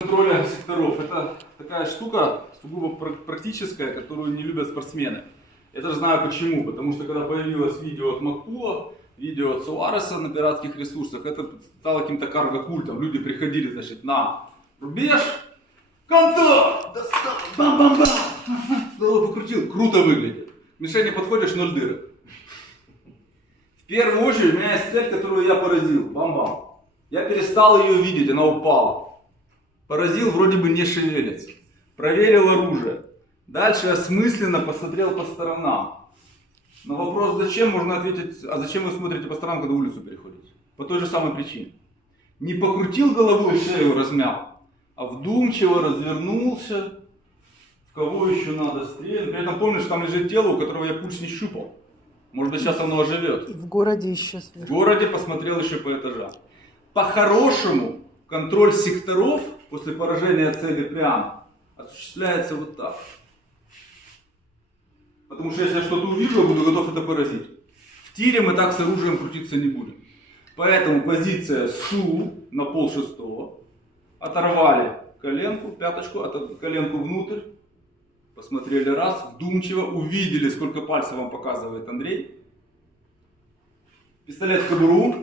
контроля секторов. Это такая штука сугубо пр- практическая, которую не любят спортсмены. Я даже знаю почему. Потому что когда появилось видео от Макпула, видео от Суареса на пиратских ресурсах, это стало каким-то карго-культом. Люди приходили, значит, на рубеж, контакт, достал, бам-бам-бам, голову покрутил, круто выглядит. Мишени подходишь, ноль дырок. В первую очередь у меня есть цель, которую я поразил. Бам-бам. Я перестал ее видеть, она упала. Поразил, вроде бы не шевелится. Проверил оружие. Дальше осмысленно посмотрел по сторонам. На вопрос зачем, можно ответить, а зачем вы смотрите по сторонам, когда улицу переходите? По той же самой причине. Не покрутил головой, шею размял, а вдумчиво развернулся. В кого еще надо стрелять? При этом помнишь, там лежит тело, у которого я пульс не щупал. Может быть, сейчас оно оживет. И в городе еще В городе посмотрел еще по этажам. По-хорошему, контроль секторов после поражения цели прямо осуществляется вот так. Потому что если я что-то увижу, я буду готов это поразить. В тире мы так с оружием крутиться не будем. Поэтому позиция СУ на пол шестого. Оторвали коленку, пяточку, от коленку внутрь. Посмотрели раз, вдумчиво, увидели, сколько пальцев вам показывает Андрей. Пистолет в кобуру.